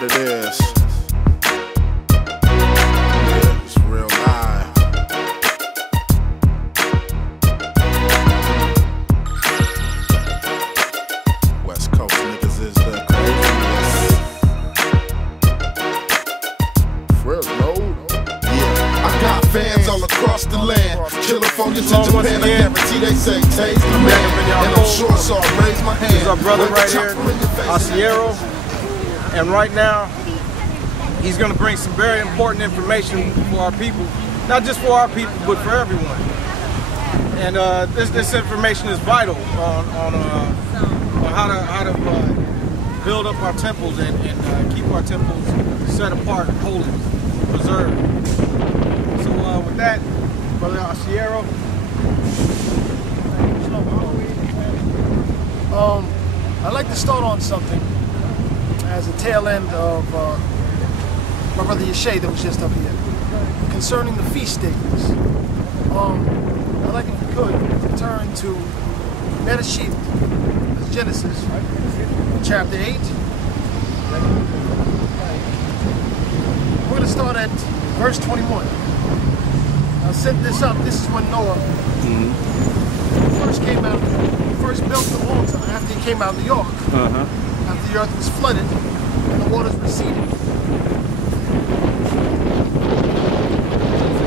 what it is. Yeah, it's real live. West Coast niggas is the craziest. Real low. I got fans all across the land, chillin' focused in Japan. I guarantee they say taste the man, and I'm sure, so I raise my hand. This is our brother right here, Asayero, and right now he's going to bring some very important information for our people, not just for our people, but for everyone. And this information is vital on how to build up our temples and keep our temples set apart, holy, preserved. So with that, Brother Asayero. I'd like to start on something as a tail end of my brother Yeshe that was just up here, concerning the feast days. I'd like, if we could, to turn to Bereshit, Genesis, chapter 8. We're going to start at verse 21. I'll set this up. This is when Noah first came out, first built the altar after he came out of the ark. After the earth was flooded and the waters receded.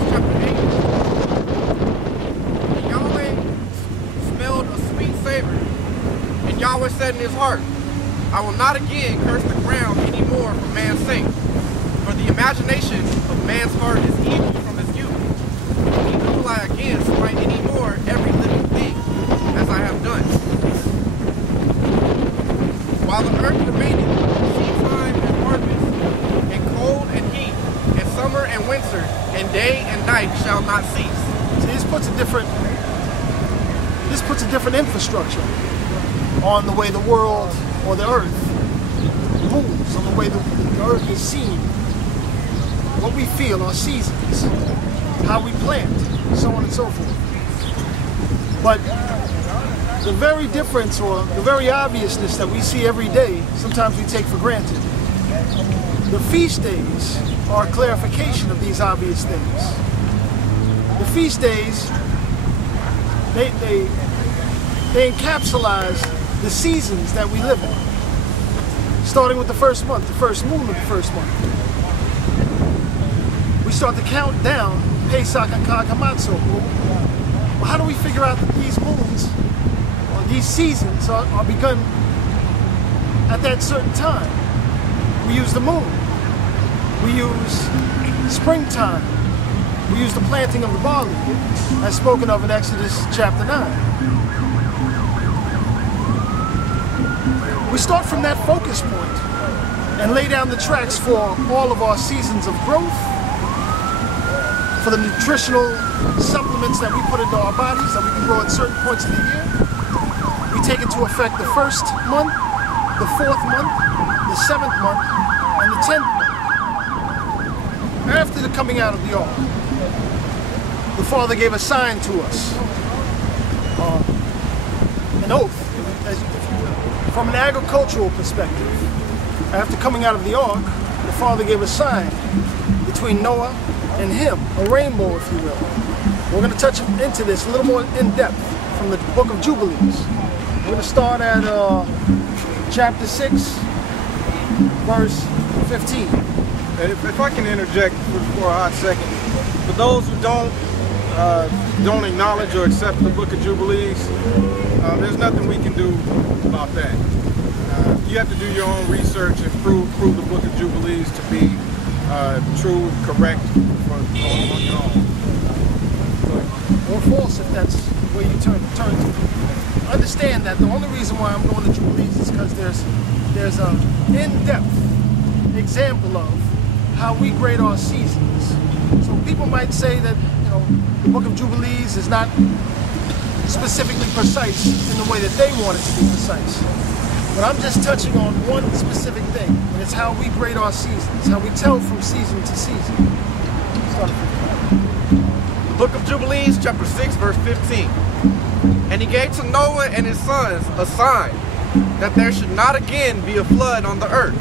Chapter 8. Yahweh smelled a sweet savor, and Yahweh said in his heart, I will not again curse the ground any more for man's sake, for the imagination of man's heart is evil from his youth. Neither will I again smite any more every living thing, as I have done. While the earth remaineth, seed time and harvest, and cold and heat, and summer and winter, and day and night shall not cease. See, this puts a different infrastructure on the way the world or the earth moves, on the way the earth is seen, what we feel, our seasons, how we plant, so on and so forth. But the very difference, or the very obviousness that we see every day, sometimes we take for granted. The feast days are a clarification of these obvious things. The feast days, they encapsulate the seasons that we live in. Starting with the first month, the first moon of the first month. We start to count down Pesach and Chag HaMatzot. Well, how do we figure out that these moons, or these seasons, are begun at that certain time? We use the moon. We use springtime. We use the planting of the barley, as spoken of in Exodus chapter 9. We start from that focus point and lay down the tracks for all of our seasons of growth, for the nutritional supplements that we put into our bodies that we can grow at certain points of the year. We take into effect the first month, the fourth month, the seventh month, and the 10th month. After the coming out of the ark, the Father gave a sign to us, an oath, if you will. From an agricultural perspective, after coming out of the ark, the Father gave a sign between Noah and him, a rainbow, if you will. We're going to touch into this a little more in depth from the book of Jubilees. We're going to start at chapter 6, verse 15. If I can interject for a hot second, for those who don't acknowledge or accept the book of Jubilees, there's nothing we can do about that. You have to do your own research and prove the book of Jubilees to be true, correct on your own. Or false, if that's where you turn to. Understand that the only reason why I'm going to Jubilees is because there's an in-depth example of how we grade our seasons. So people might say that, the book of Jubilees is not specifically precise in the way that they want it to be precise. But I'm just touching on one specific thing, and it's how we grade our seasons, how we tell from season to season. The book of Jubilees, chapter 6, verse 15. And he gave to Noah and his sons a sign, that there should not again be a flood on the earth.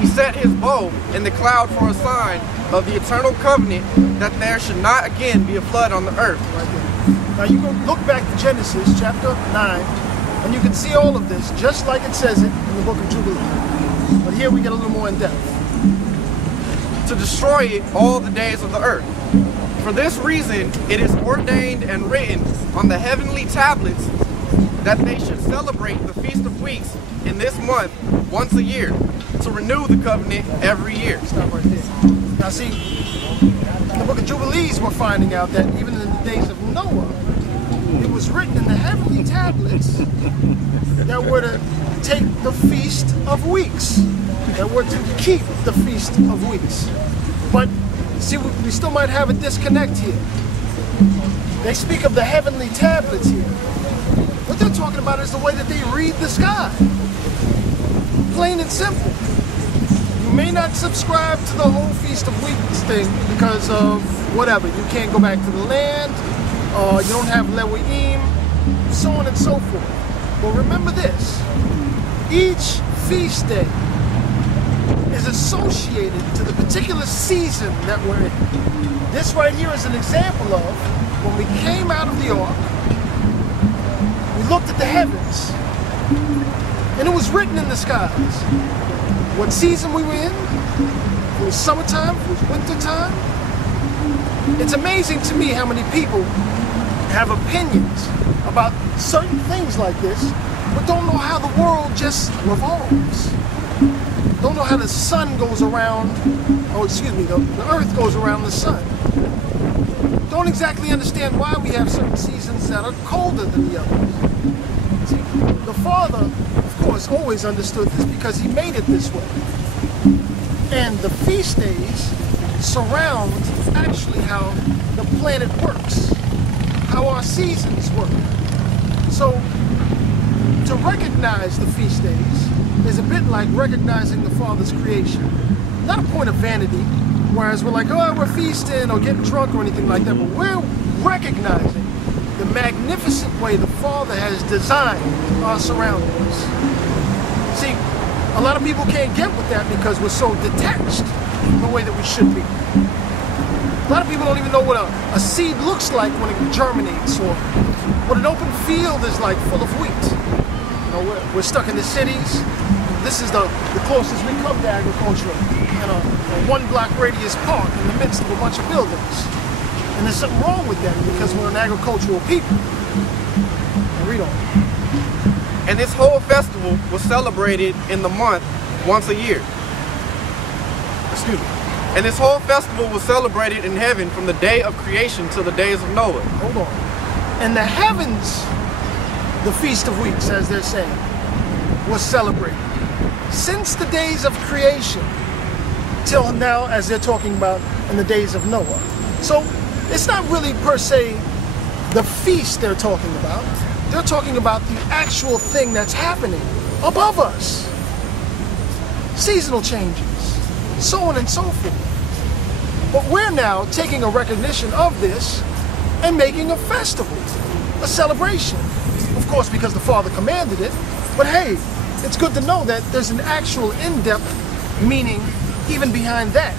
He set his bow in the cloud for a sign of the eternal covenant that there should not again be a flood on the earth. Right there. Now you can look back to Genesis chapter 9, and you can see all of this, just like it says it in the book of Jubilee. But here we get a little more in depth. To destroy it all the days of the earth. For this reason, it is ordained and written on the heavenly tablets that they should celebrate the Feast of Weeks in this month once a year, to renew the covenant every year. Stop right there. Now see, in the book of Jubilees, we're finding out that even in the days of Noah, it was written in the heavenly tablets that were to take the Feast of Weeks, that were to keep the Feast of Weeks. But see, we still might have a disconnect here. They speak of the heavenly tablets here. What they're talking about is the way that they read the sky. Plain and simple. You may not subscribe to the whole Feast of Weeks thing because of whatever. You can't go back to the land, you don't have Lewi'im, so on and so forth. But remember this, each feast day is associated to the particular season that we're in. This right here is an example of when we came out of the ark, we looked at the heavens, and it was written in the skies what season we were in. If it was summertime, if it was wintertime. It's amazing to me how many people have opinions about certain things like this, but don't know how the world just revolves. Don't know how the sun goes around, the earth goes around the sun. Don't exactly understand why we have certain seasons that are colder than the others. See, the Father, of course, always understood this because he made it this way. And the feast days surround actually how the planet works, how our seasons work. So to recognize the feast days is a bit like recognizing the Father's creation. Not a point of vanity, whereas we're like, oh, we're feasting or getting drunk or anything like that, but we're recognizing the magnificent way the Father has designed our surroundings. See, a lot of people can't get with that because we're so detached from the way that we should be. A lot of people don't even know what a seed looks like when it germinates, or what an open field is like full of wheat. You know, we're stuck in the cities. This is the closest we come to agriculture, in a one-block radius park in the midst of a bunch of buildings. And there's something wrong with that because we're an agricultural people. Now read on. And this whole festival was celebrated in the month once a year. Excuse me. And this whole festival was celebrated in heaven from the day of creation to the days of Noah. Hold on. And the heavens, the Feast of Weeks, as they're saying, was celebrated since the days of creation till now, as they're talking about in the days of Noah. So it's not really per se the feast they're talking about. They're talking about the actual thing that's happening above us. Seasonal changes, so on and so forth. But we're now taking a recognition of this and making a festival, a celebration. Of course, because the Father commanded it, but hey, it's good to know that there's an actual in-depth meaning even behind that.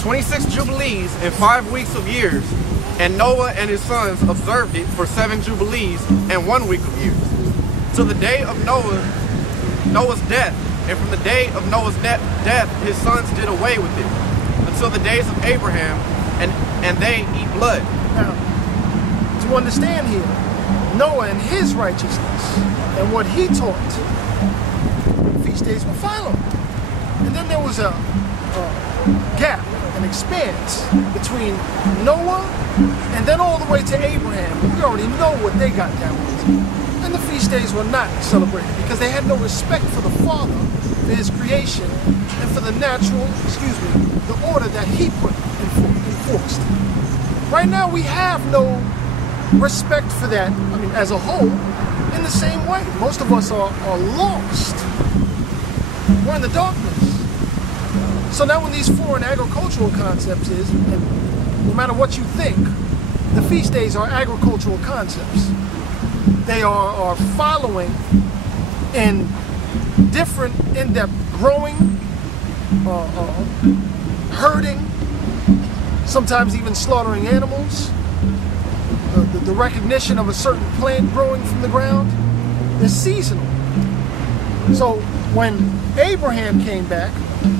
26 jubilees and 5 weeks of years, and Noah and his sons observed it for 7 jubilees and 1 week of years, till the day of Noah's death. And from the day of Noah's death, his sons did away with it, until the days of Abraham, and they eat blood. Now, to understand here, Noah and his righteousness and what he taught, the feast days were followed. And then there was a gap, an expanse between Noah and then all the way to Abraham. We already know what they got down with. And the feast days were not celebrated because they had no respect for the Father, for his creation, and for the natural, the order that he put enforced. Right now we have no respect for that, as a whole, in the same way. Most of us are lost. We're in the darkness. So now when these foreign agricultural concepts is, and no matter what you think, the feast days are agricultural concepts. They are following in different in-depth growing, herding, sometimes even slaughtering animals, the recognition of a certain plant growing from the ground is seasonal. So when Abraham came back,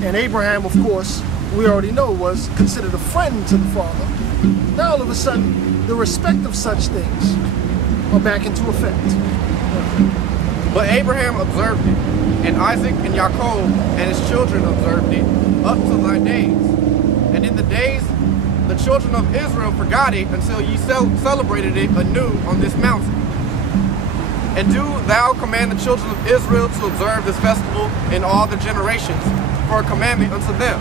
and Abraham, of course, we already know was considered a friend to the father, now all of a sudden the respect of such things are back into effect. But Abraham observed it, and Isaac and Jacob and his children observed it up to thy days. And in the days the children of Israel forgot it until ye celebrated it anew on this mountain. And do thou command the children of Israel to observe this festival in all the generations, for a commandment unto them.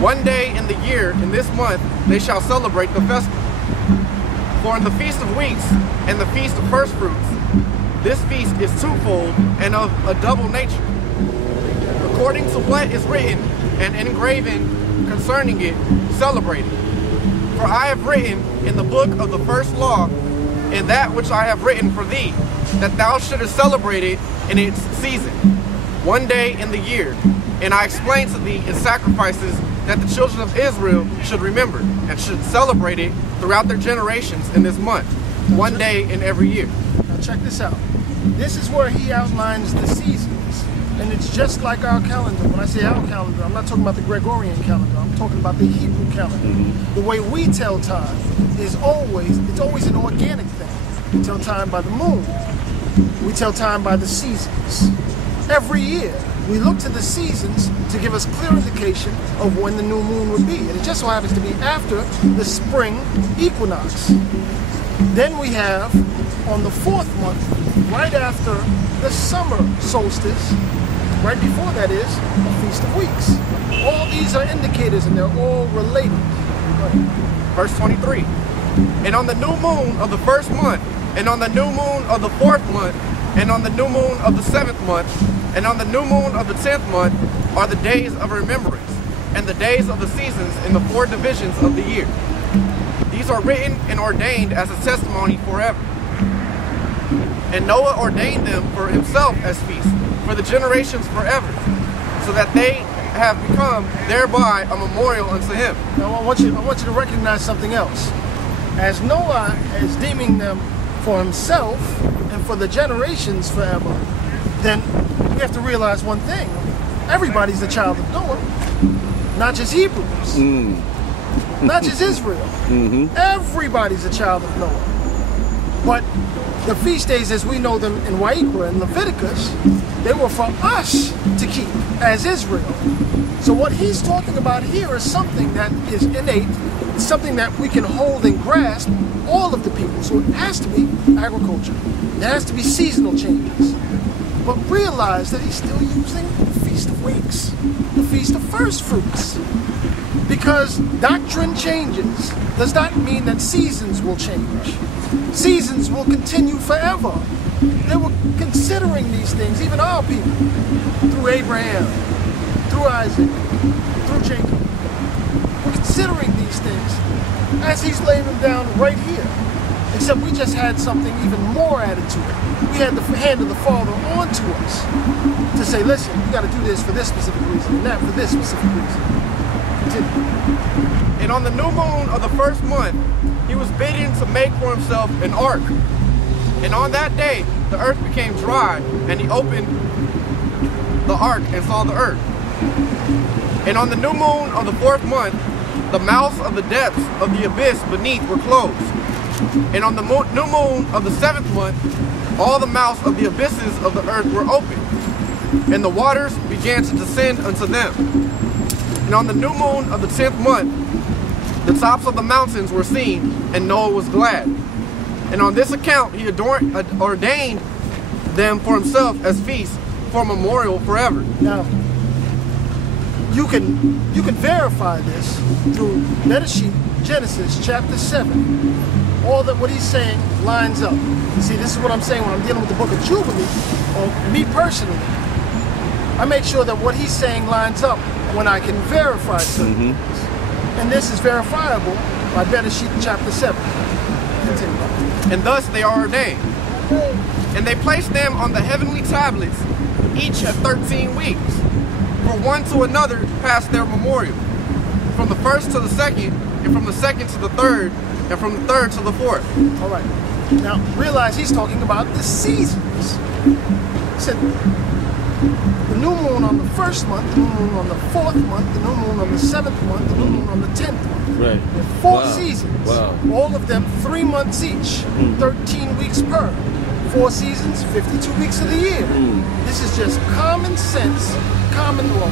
One day in the year, in this month, they shall celebrate the festival. For in the Feast of Weeks and the Feast of First Fruits, this feast is twofold and of a double nature, according to what is written and engraven concerning it, celebrated. For I have written in the book of the first law, in that which I have written for thee, that thou shouldest celebrate it in its season, one day in the year. And I explained to thee its sacrifices that the children of Israel should remember, and should celebrate it throughout their generations in this month, one day in every year. Now check this out. This is where he outlines the seasons. And it's just like our calendar. When I say our calendar, I'm not talking about the Gregorian calendar. I'm talking about the Hebrew calendar. The way we tell time is always an organic thing. We tell time by the moon. We tell time by the seasons. Every year, we look to the seasons to give us clear indication of when the new moon would be. And it just so happens to be after the spring equinox. Then we have, on the 4th month, right after the summer solstice, right before that is the Feast of Weeks. All these are indicators and they're all related. Verse 23. And on the new moon of the 1st month, and on the new moon of the 4th month, and on the new moon of the 7th month, and on the new moon of the 10th month are the days of remembrance, and the days of the seasons in the 4 divisions of the year. These are written and ordained as a testimony forever. And Noah ordained them for himself as feasts, for the generations forever, so that they have become thereby a memorial unto him. Now I want you to recognize something else. As Noah is deeming them for himself and for the generations forever, then we have to realize one thing. Everybody's a child of Noah, not just Hebrews, not just Israel. Everybody's a child of Noah. But the feast days as we know them in Wa'ikra and Leviticus, they were for us to keep as Israel. So what he's talking about here is something that is innate, something that we can hold and grasp, all of the people. So it has to be agriculture. There has to be seasonal changes. But realize that he's still using the Feast of Weeks, the Feast of First Fruits. Because doctrine changes does not mean that seasons will change. Seasons will continue forever. They were considering these things, even our people, through Abraham, through Isaac, through Jacob. We're considering these things as he's laying them down right here. Except we just had something even more added to it. We had the hand of the Father onto us to say, listen, you got to do this for this specific reason and that for this specific reason. Continue. And on the new moon of the 1st month, he was bidden to make for himself an ark. And on that day, the earth became dry, and he opened the ark and saw the earth. And on the new moon of the 4th month, the mouths of the depths of the abyss beneath were closed. And on the new moon of the 7th month, all the mouths of the abysses of the earth were opened, and the waters began to descend unto them. And on the new moon of the 10th month, the tops of the mountains were seen, and Noah was glad. And on this account he ordained them for himself as feasts, for a memorial forever. Now, you can verify this through Bereshit, Genesis chapter 7. All that what he's saying lines up. See, this is what I'm saying when I'm dealing with the book of Jubilee, or me personally. I make sure that what he's saying lines up when I can verify certain things. And this is verifiable by Bereshit chapter 7. Continue. And thus they are ordained. And they placed them on the heavenly tablets each at 13 weeks, for one to another past their memorial, from the first to the second, and from the second to the third, and from the third to the fourth. All right. Now, realize he's talking about the seasons. He said the new moon on the first month, the new moon on the fourth month, the new moon on the seventh month, the new moon on the 10th month. Right. There are 4 seasons. Wow. All of them 3 months each, 13 weeks per. 4 seasons, 52 weeks of the year. This is just common sense, common law.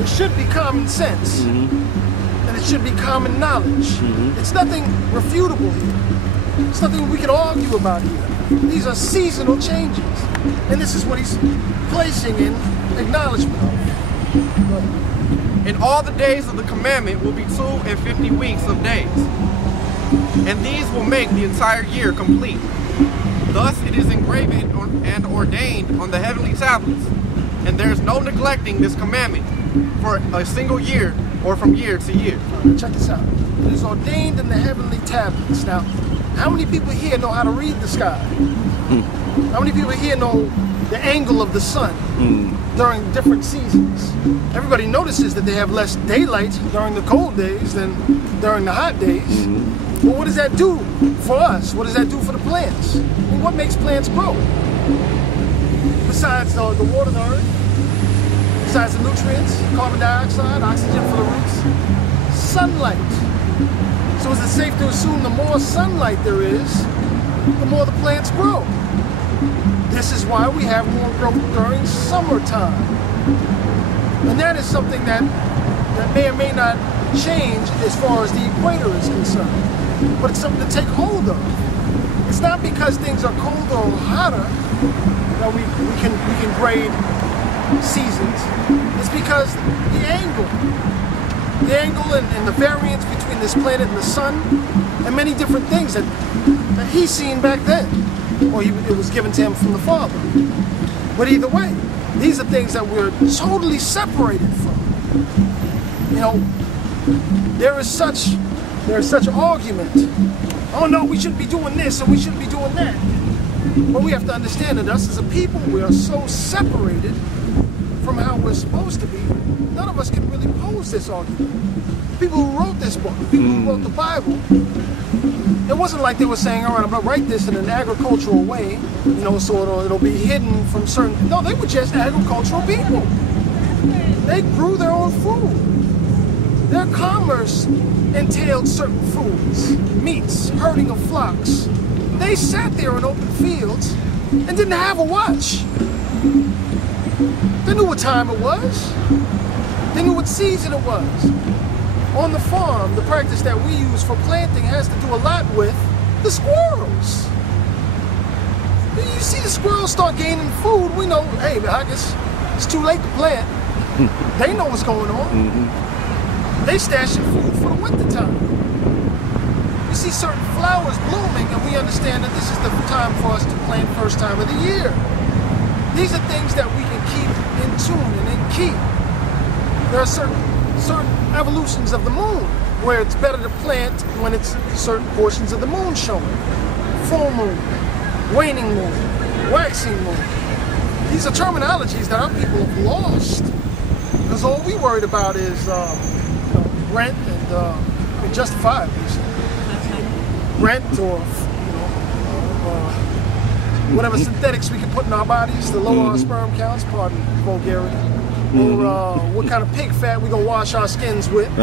It should be common sense, and it should be common knowledge. It's nothing refutable here. It's nothing we can argue about here. These are seasonal changes, and this is what he's placing in acknowledgement of. And all the days of the commandment will be 2 and 50 weeks of days, and these will make the entire year complete. Thus it is engraven and ordained on the heavenly tablets, and there is no neglecting this commandment for a single year or from year to year. Check this out. It is ordained in the heavenly tablets. Now, how many people here know how to read the sky? How many people here know the angle of the sun during different seasons? Everybody notices that they have less daylight during the cold days than during the hot days. But what does that do for us? What does that do for the plants? I mean, what makes plants grow? Besides the water, the earth, besides the nutrients, carbon dioxide, oxygen for the roots, sunlight. So is it safe to assume the more sunlight there is, the more the plants grow? This is why we have more growth during summertime. And that is something that may or may not change as far as the equator is concerned. But it's something to take hold of. It's not because things are colder or hotter that we can grade seasons. It's because the angle and the variance between this planet and the sun, and many different things that he's seen back then, or it was given to him from the Father. But either way, these are things that we're totally separated from. You know, there is such argument. Oh no, we shouldn't be doing this and we shouldn't be doing that. But we have to understand that us as a people, we are so separated from how we're supposed to be. None of us can really pose this argument. People who wrote this book, people who wrote the Bible, it wasn't like they were saying, all right, I'm going to write this in an agricultural way, you know, so it'll be hidden from certain... No, they were just agricultural people. They grew their own food. Their commerce entailed certain foods, meats, herding of flocks. They sat there in open fields and didn't have a watch. They knew what time it was. They knew what season it was. On the farm, the practice that we use for planting has to do a lot with the squirrels. You see the squirrels start gaining food, we know, hey, I guess it's too late to plant. They know what's going on. They stashing food for the winter time. You see certain flowers blooming, and we understand that this is the time for us to plant first time of the year. These are things that we can keep in tune and in key. There are certain evolutions of the moon where it's better to plant when it's certain portions of the moon showing. Full moon, waning moon, waxing moon. These are terminologies that our people have lost, because all we worried about is rent and justifiably rent, or whatever synthetics we can put in our bodies to lower our sperm counts, pardon vulgarity, or what kind of pig fat we gonna wash our skins with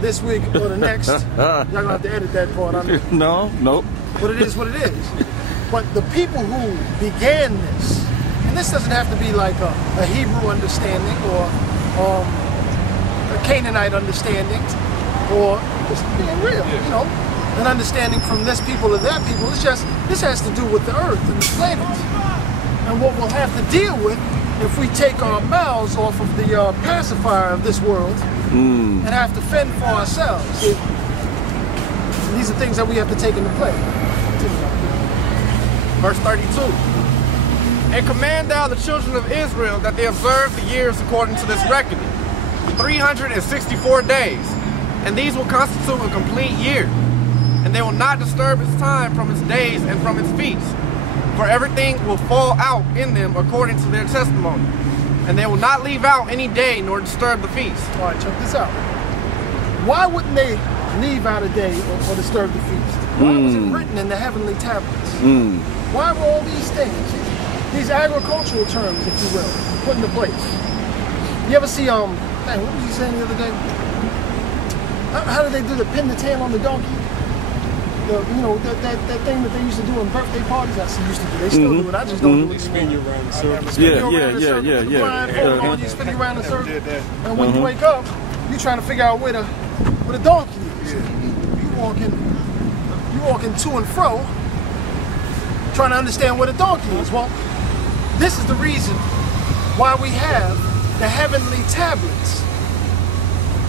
this week or the next. Y'all gonna have to edit that part. Nope. But it is what it is. But the people who began this, and this doesn't have to be like a Hebrew understanding or a Canaanite understanding, or just being real, you know, an understanding from this people to that people. It's just, this has to do with the earth and the planet, and what we'll have to deal with if we take our mouths off of the pacifier of this world and have to fend for ourselves. These are things that we have to take into play. Verse 32. And command thou the children of Israel that they observe the years according to this reckoning, 364 days, and these will constitute a complete year. And they will not disturb its time from its days and from its feasts, For everything will fall out in them according to their testimony. And they will not leave out any day nor disturb the feast. All right, check this out. Why wouldn't they leave out a day or disturb the feast? Why was it written in the heavenly tablets? Why were all these things, these agricultural terms, if you will, put into place? You ever see, what was he saying the other day? How did they do the pin the tail on the donkey? That thing that they used to do in birthday parties. I used to do. They still do it. I just don't do it. Spin you around the circle. You spin you around the circle. And when you wake up, you're trying to figure out where the donkey is. You walking to and fro, trying to understand where the donkey is. Well, this is the reason why we have the heavenly tablets.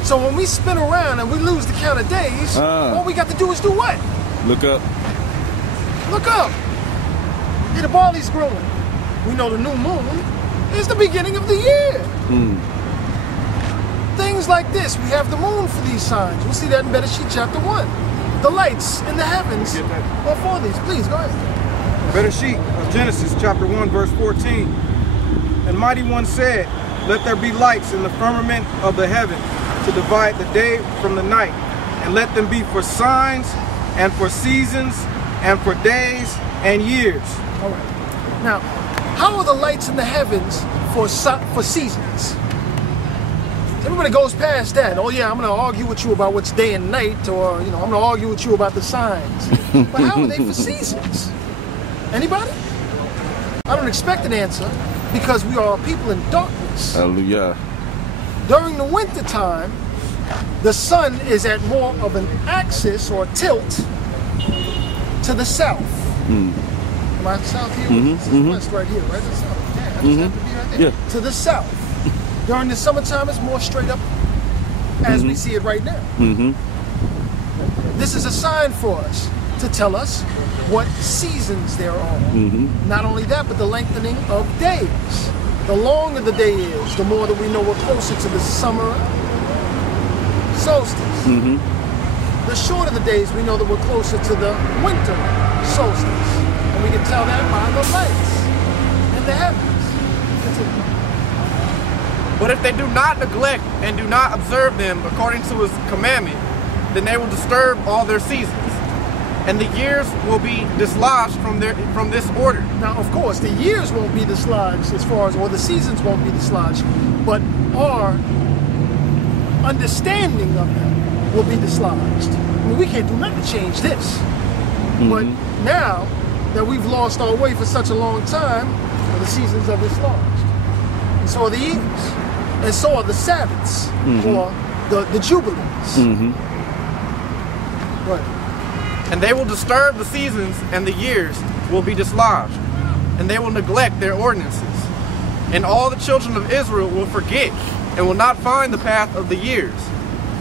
So when we spin around and we lose the count of days, all we got to do is do what? Look up. Look up. Yeah, the barley's growing. We know the new moon is the beginning of the year. Things like this. We have the moon for these signs. We'll see that in Bereshit chapter 1. The lights in the heavens are for these. Please, go ahead. Bereshit of Genesis chapter 1 verse 14. And Mighty One said, let there be lights in the firmament of the heaven to divide the day from the night, and let them be for signs and for seasons and for days and years. All right. Now, how are the lights in the heavens for seasons? Everybody goes past that. Oh yeah, I'm going to argue with you about what's day and night, or I'm going to argue with you about the signs. But how are they for seasons? Anybody? I don't expect an answer, because we are people in darkness. Hallelujah. During the winter time, the sun is at more of an axis or tilt to the south. Am I south here? This is west right here, right? That's south. Yeah, I just have to be right there. Yeah. To the south. During the summertime, it's more straight up as we see it right now. This is a sign for us to tell us what seasons there are. Not only that, but the lengthening of days. The longer the day is, the more that we know we're closer to the summer solstice. The shorter the days, we know that we're closer to the winter solstice. And we can tell that by the lights in the heavens. But if they do not neglect and do not observe them according to his commandment, then they will disturb all their seasons, and the years will be dislodged from this order. Now, of course, the years won't be dislodged or the seasons won't be dislodged, but our understanding of them will be dislodged. I mean, we can't do nothing to change this. But now that we've lost our way for such a long time, the seasons are dislodged. And so are the years. And so are the Sabbaths, or the Jubilees. Right. And they will disturb the seasons, and the years will be dislodged, and they will neglect their ordinances. And all the children of Israel will forget, and will not find the path of the years,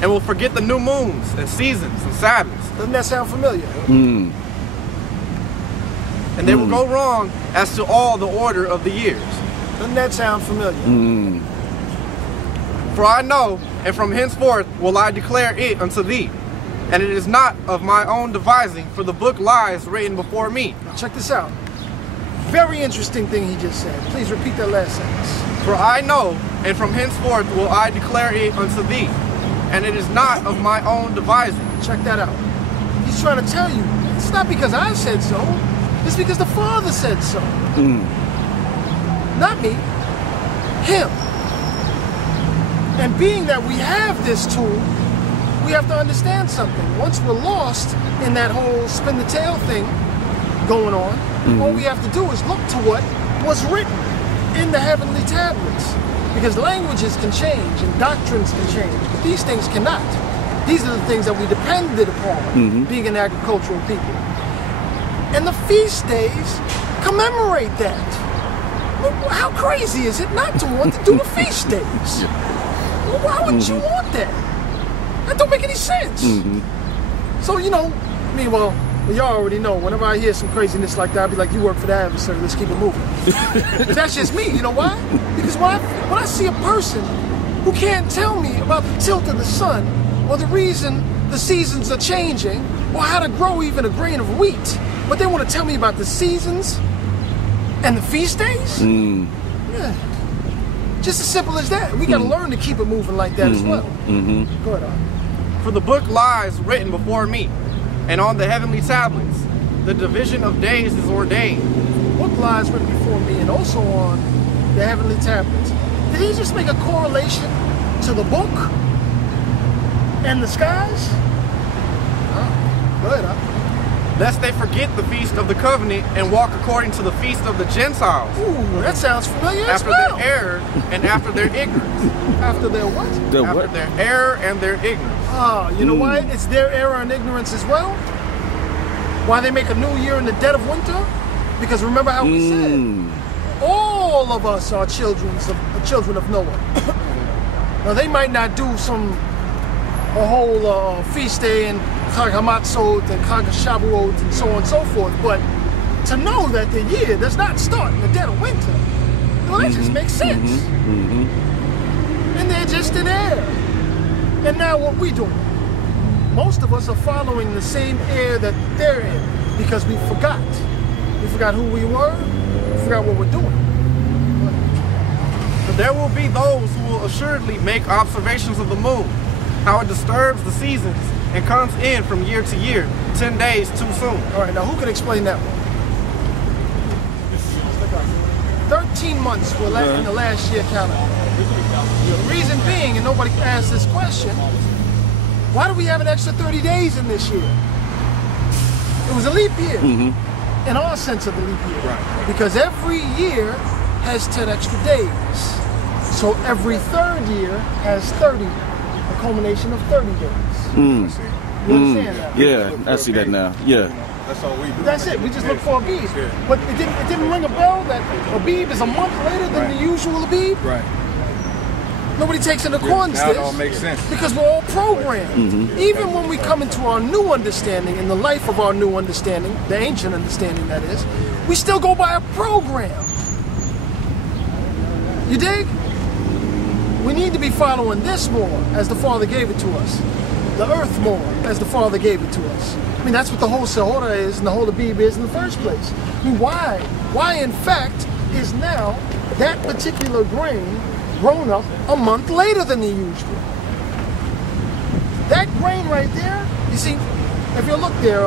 and will forget the new moons, and seasons, and Sabbaths. Doesn't that sound familiar? And they will go wrong as to all the order of the years. Doesn't that sound familiar? For I know, and from henceforth will I declare it unto thee. And it is not of my own devising, for the book lies written before me. Now check this out. Very interesting thing he just said. Please repeat that last sentence. For I know, and from henceforth will I declare it unto thee. And it is not of my own devising. Check that out. He's trying to tell you, it's not because I said so, it's because the Father said so. Not me, him. And being that we have this tool, we have to understand something. Once we're lost in that whole spin the tail thing going on, all we have to do is look to what was written in the heavenly tablets. Because languages can change and doctrines can change, but these things cannot. These are the things that we depended upon, being an agricultural people. And the feast days commemorate that. How crazy is it not to want to do the feast days? Why wouldn't you want that? That don't make any sense. So, well, y'all already know, whenever I hear some craziness like that, I'll be like, you work for the adversary, let's keep it moving. But that's just me, you know why? Because when I see a person who can't tell me about the tilt of the sun, or the reason the seasons are changing, or how to grow even a grain of wheat, but they want to tell me about the seasons And the feast days? Yeah. Just as simple as that. We got to learn to keep it moving like that as well. Go ahead, For the book lies written before me, and on the heavenly tablets, the division of days is ordained. The book lies written before me and also on the heavenly tablets. Did he just make a correlation to the book and the skies? Go ahead, Lest they forget the feast of the covenant and walk according to the feast of the Gentiles. Ooh, that sounds familiar After as well. their error and after their ignorance. After their what? After their error and their ignorance. Ah, you know why? It's their error and ignorance as well. Why they make a new year in the dead of winter? Because remember how we said, all of us are children of Noah. Now they might not do a whole feast day and Chag HaMatzot and Chag HaShavuot and so on and so forth, but to know that the year does not start in the dead of winter, well, that just makes sense. And they're just in error. And now what we doing? Most of us are following the same air that they're in because we forgot. We forgot who we were, we forgot what we're doing. But there will be those who will assuredly make observations of the moon, how it disturbs the seasons and comes in from year to year, 10 days too soon. All right, now who can explain that one? 13 months were left in the last year calendar. The reason being, and nobody asked this question, why do we have an extra 30 days in this year? It was a leap year, in our sense of the leap year. Right. Because every year has 10 extra days. So every third year has 30, a culmination of 30 days. You understand that? Yeah, I see that now. Yeah. That's all we do. That's it. We just look for Abib. But it didn't ring a bell that Abib is a month later than the usual Abib. Right. Nobody takes into account Now it this all makes sense. because we're all programmed. Even when we come into our new understanding, in the life of our new understanding, the ancient understanding that is, we still go by a program. You dig? We need to be following this more as the Father gave it to us. The earth more as the Father gave it to us. I mean, that's what the whole Sahora is and the whole Abib is in the first place. I mean, why? Why, in fact, is now that particular grain grown up a month later than the usual? That grain right there, you see, if you look there,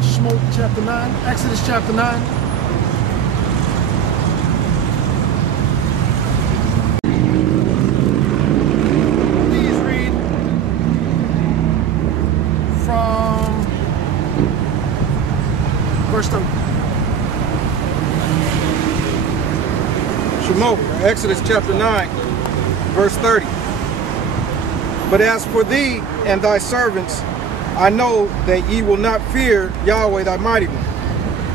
Shemot chapter 9, Exodus chapter 9, verse 30. Shemot, Exodus chapter 9, verse 30. But as for thee and thy servants, I know that ye will not fear Yahweh thy mighty one.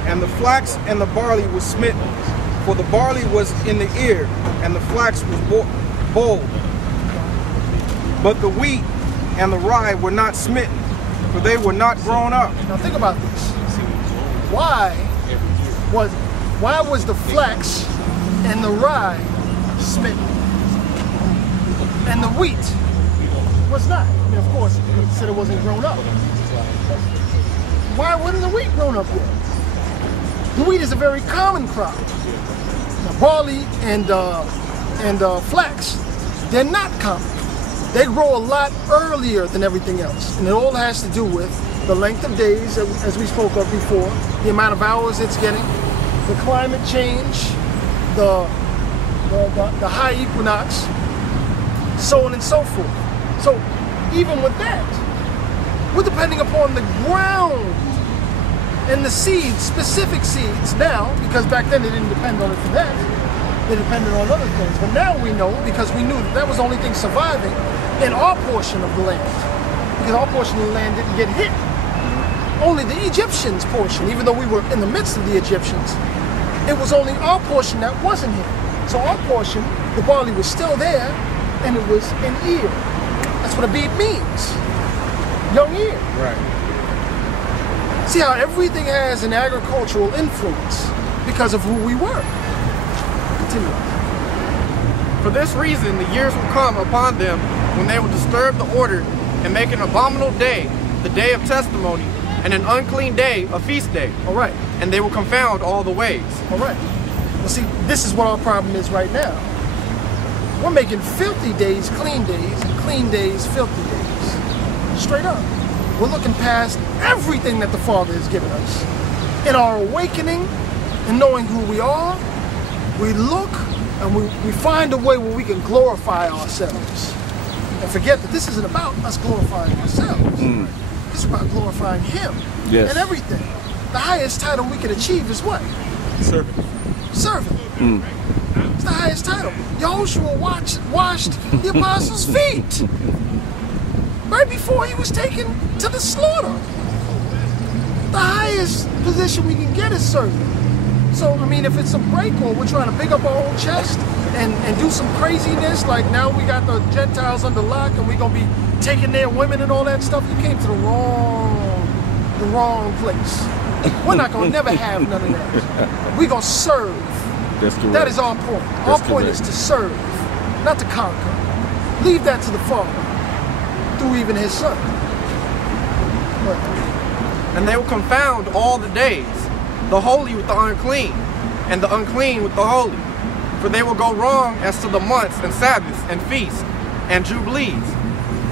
And the flax and the barley was smitten, for the barley was in the ear, and the flax was bold. But the wheat and the rye were not smitten, for they were not grown up. Now think about this. Why was the flax and the rye smitten and the wheat was not? I mean, of course, because it said it wasn't grown up. Why wasn't the wheat grown up yet? The wheat is a very common crop. Now, barley and flax, they're not common. They grow a lot earlier than everything else, and it all has to do with the length of days, as we spoke of before, the amount of hours it's getting, the climate change, the high equinox, so on and so forth. So even with that, we're depending upon the ground and the seeds, specific seeds now, because back then they didn't depend on it for that. They depended on other things. But now we know, because we knew that was the only thing surviving in our portion of the land. Because our portion of the land didn't get hit. Only the Egyptians' portion, even though we were in the midst of the Egyptians, it was only our portion that wasn't hit. So our portion, the barley was still there, and it was an ear. That's what Abib means. Young ear. Right. See how everything has an agricultural influence because of who we were. Continue. For this reason, the years will come upon them when they will disturb the order and make an abominable day, the day of testimony, and an unclean day a feast day. All right. And they will confound all the ways. All right. Well, see, this is what our problem is right now. We're making filthy days clean days and clean days filthy days. Straight up. We're looking past everything that the Father has given us. In our awakening and knowing who we are, we look and we find a way where we can glorify ourselves. And forget that this isn't about us glorifying ourselves. It's about glorifying Him. Yes. And everything. The highest title we can achieve is what? Servant. Servant. It's the highest title. Yahushua washed the apostles' feet right before he was taken to the slaughter. The highest position we can get is servant. So, I mean, if it's a break or we're trying to big up our own chest and do some craziness, like now we got the Gentiles under lock and we're going to be taking their women and all that stuff, you came to the wrong place. We're not going to never have none of that. We're going to serve. That's correct. That is our point. Our point is to serve, not to conquer. Leave that to the Father through even His Son. But, And they will confound all the days, the holy with the unclean, and the unclean with the holy. For they will go wrong as to the months and Sabbaths and feasts and jubilees.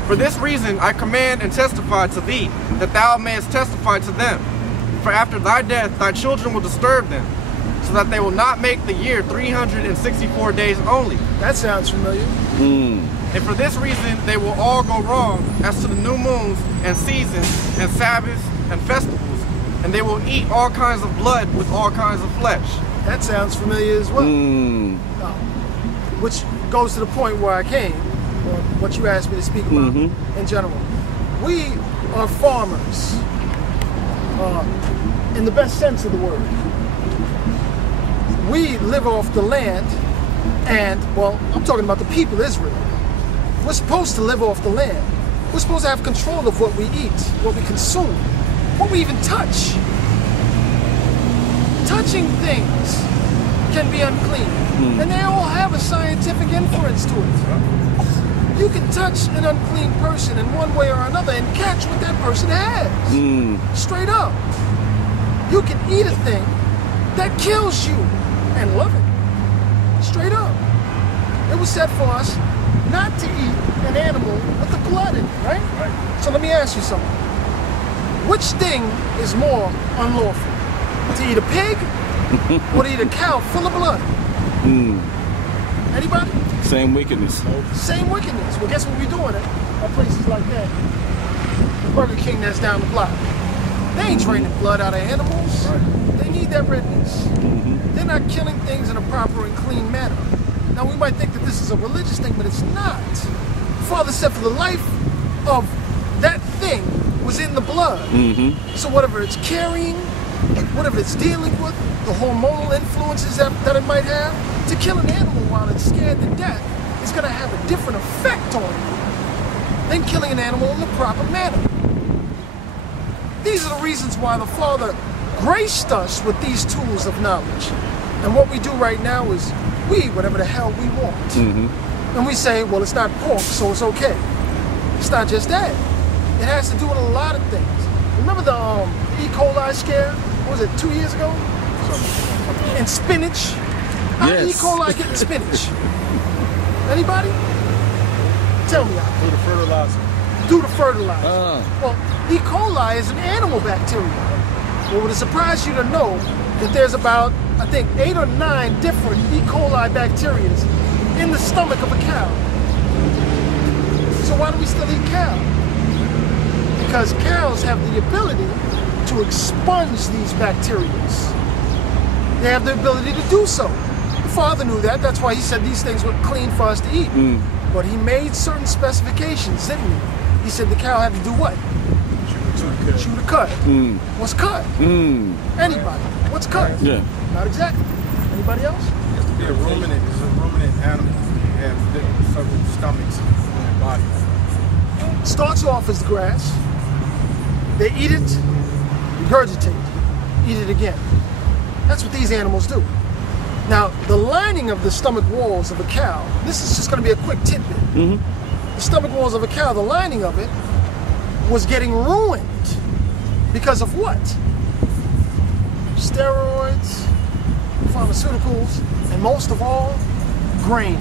For this reason I command and testify to thee, that thou mayest testify to them. For after thy death thy children will disturb them, so that they will not make the year 364 days only. that sounds familiar. And for this reason they will all go wrong as to the new moons and seasons and Sabbaths and festivals, and they will eat all kinds of blood with all kinds of flesh. That sounds familiar as well. Which goes to the point where I came, or what you asked me to speak about in general. We are farmers, in the best sense of the word. We live off the land, and, well, I'm talking about the people of Israel. We're supposed to live off the land. We're supposed to have control of what we eat, what we consume, what we even touch. Touching things can be unclean, and they all have a scientific inference to it. You can touch an unclean person in one way or another and catch what that person has. Straight up. You can eat a thing that kills you and love it. Straight up. It was said for us not to eat an animal with the blood in it, right? So let me ask you something. Which thing is more unlawful? To eat a pig or to eat a cow full of blood? Anybody? Same wickedness. Same wickedness. Well, guess what we're doing at places like that? The Burger King that's down the block. They ain't draining blood out of animals. They need that redness. They're not killing things in a proper and clean manner. Now, we might think that this is a religious thing, but it's not. Father said for the life of that thing was in the blood. So whatever it's carrying, whatever it's dealing with, the hormonal influences that it might have, to kill an animal while it's scared to death is going to have a different effect on you than killing an animal in the proper manner. These are the reasons why the Father graced us with these tools of knowledge. And what we do right now is we eat whatever the hell we want. And we say, well, it's not pork, so it's okay. It's not just that. It has to do with a lot of things. Remember the E. coli scare? What was it, 2 years ago? And spinach. How did E. coli get in spinach? Anybody? Tell me how. Through the fertilizer. Through the fertilizer. Well, E. coli is an animal bacteria. Well, would it surprise you to know that there's about, I think, 8 or 9 different E. coli bacteria in the stomach of a cow? So why do we still eat cow? Because cows have the ability to expunge these bacteria. They have the ability to do so. The Father knew that. That's why He said these things were clean for us to eat. But He made certain specifications, didn't He? He said the cow had to do what? Chew the cud. What's cud? Anybody? What's cud? Yeah. Not exactly. Anybody else? It has to be a ruminant. It's a ruminant animal. They have several stomachs in their body. Starts off as the grass. They eat it, regurgitate, eat it again. That's what these animals do. Now, the lining of the stomach walls of a cow, this is just going to be a quick tidbit. The stomach walls of a cow, the lining of it was getting ruined Because of what? Steroids, pharmaceuticals, and most of all, grain.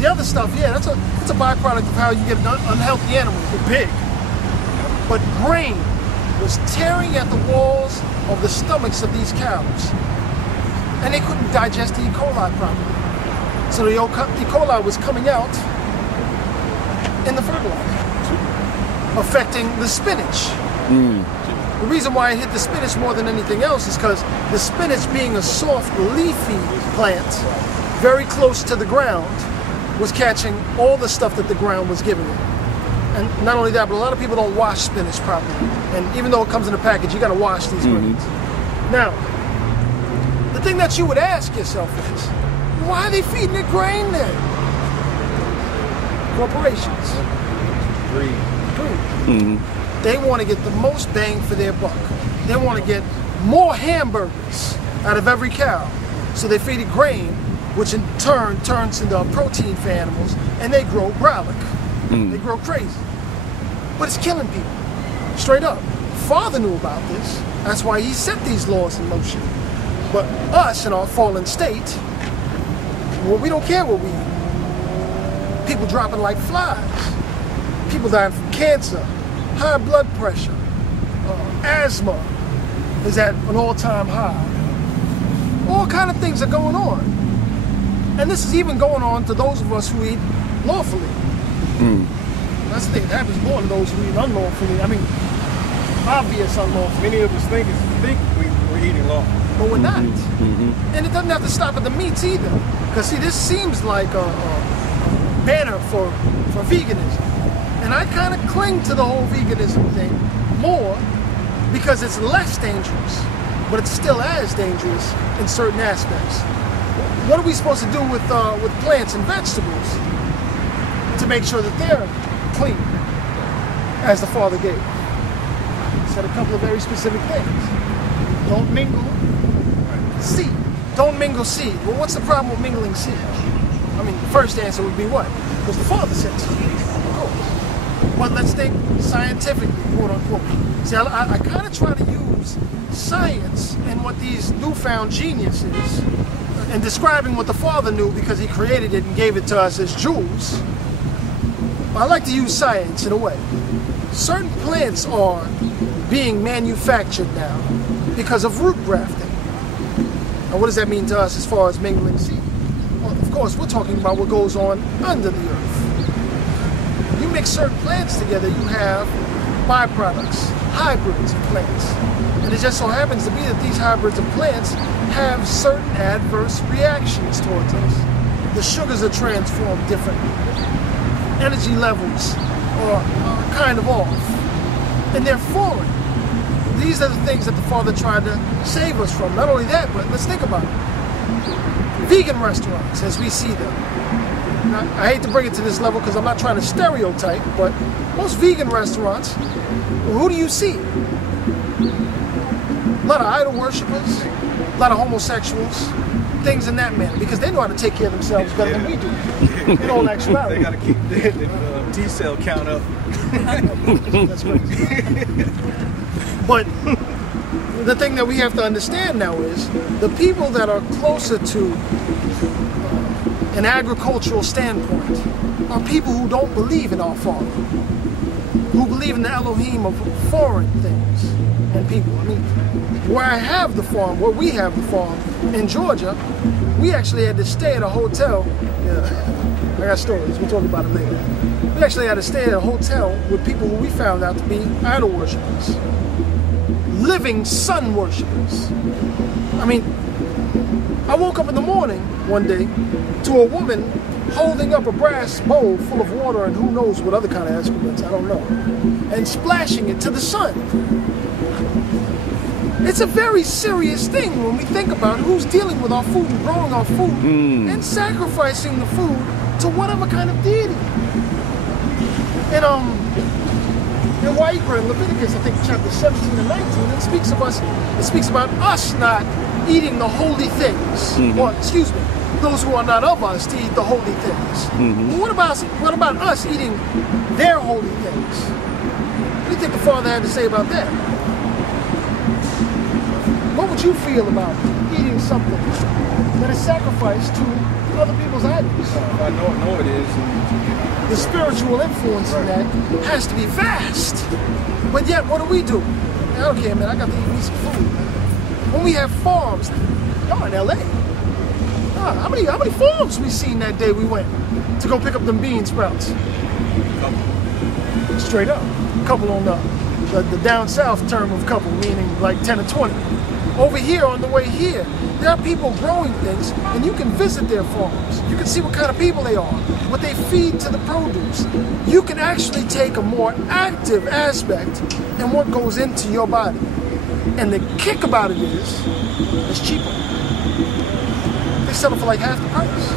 The other stuff, yeah, that's a byproduct of how you get an unhealthy animal, the pig. But grain was tearing at the walls of the stomachs of these cows. And they couldn't digest the E. coli properly. So the E. coli was coming out in the fertilizer, affecting the spinach. The reason why it hit the spinach more than anything else is because the spinach, being a soft, leafy plant, very close to the ground, was catching all the stuff that the ground was giving it. And not only that, but a lot of people don't wash spinach properly. And even though it comes in a package, you got to wash these grains. Now, the thing that you would ask yourself is, why are they feeding it grain then? Corporations. Greed. They want to get the most bang for their buck. They want to get more hamburgers out of every cow. So they feed it grain, which in turn turns into a protein for animals, and they grow brolic. They grow crazy. But it's killing people. Straight up. Father knew about this. That's why he set these laws in motion. But us in our fallen state, well, we don't care what we eat. People dropping like flies. People dying from cancer, high blood pressure, asthma is at an all-time high. All kind of things are going on. And this is even going on to those of us who eat lawfully. That's the thing, it happens more to those who eat unlawfully. I mean, obvious unlawful. Many of us think we're eating lawful. But we're not. And it doesn't have to stop at the meats either. Because see, this seems like a banner for veganism. And I kind of cling to the whole veganism thing more because it's less dangerous, but it's still as dangerous in certain aspects. What are we supposed to do with plants and vegetables to make sure that they're clean, as the Father gave? He said a couple of very specific things. Don't mingle seed. Don't mingle seed. Well, what's the problem with mingling seed? I mean, the first answer would be what? Because the Father said so. Of course. But let's think scientifically, quote unquote. See, I kind of try to use science and what these newfound geniuses, and describing what the Father knew because he created it and gave it to us as jewels. I like to use science in a way. Certain plants are being manufactured now because of root grafting. Now, what does that mean to us as far as mingling seed? Well, of course, we're talking about what goes on under the earth. You mix certain plants together, you have byproducts, hybrids of plants. And it just so happens to be that these hybrids of plants have certain adverse reactions towards us. The sugars are transformed differently. Energy levels are kind of off. And they're foreign. These are the things that the Father tried to save us from. Not only that, but let's think about it. Vegan restaurants, as we see them. Now, I hate to bring it to this level because I'm not trying to stereotype, but most vegan restaurants, who do you see? A lot of idol worshippers, a lot of homosexuals, things in that manner, because they know how to take care of themselves better than we do. In all actuality. They got to keep the T-cell count up. That's right. But the thing that we have to understand now is the people that are closer to an agricultural standpoint are people who don't believe in our Father, who believe in the Elohim of foreign things and people. I mean, where I have the farm, where we have the farm in Georgia, we actually had to stay at a hotel. Yeah, I got stories, we'll talk about it later. We actually had to stay at a hotel with people who we found out to be idol worshippers, living sun worshippers. I mean, I woke up in the morning one day to a woman holding up a brass bowl full of water and who knows what other kind of excrements, I don't know, and splashing it to the sun. It's a very serious thing when we think about who's dealing with our food and growing our food and sacrificing the food to whatever kind of deity. And in Wa'ikra, in Leviticus, I think chapter 17 and 19, it speaks about us not eating the holy things. Or, excuse me, those who are not of us to eat the holy things. Well, what about us eating their holy things? What do you think the Father had to say about that? What would you feel about eating something that is sacrificed to other people's idols? If I know it is. The spiritual influence in that has to be vast. But yet, what do? I don't care, man. I got to eat me some food. When we have farms, y'all in LA. How many farms we seen that day we went to go pick up them bean sprouts? Straight up. Couple on the down south term of couple, meaning like 10 or 20. Over here, on the way here, there are people growing things, and you can visit their farms. You can see what kind of people they are, what they feed to the produce. You can actually take a more active aspect in what goes into your body. And the kick about it is, it's cheaper. They sell it for like half the price.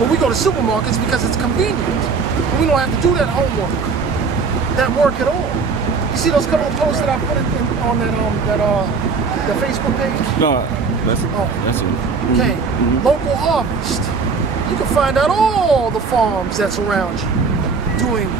But we go to supermarkets because it's convenient. And we don't have to do that homework, that work at all. You see those couple of posts that I put on that Facebook page? No, that's it. Okay, local harvest. You can find out all the farms that's around you doing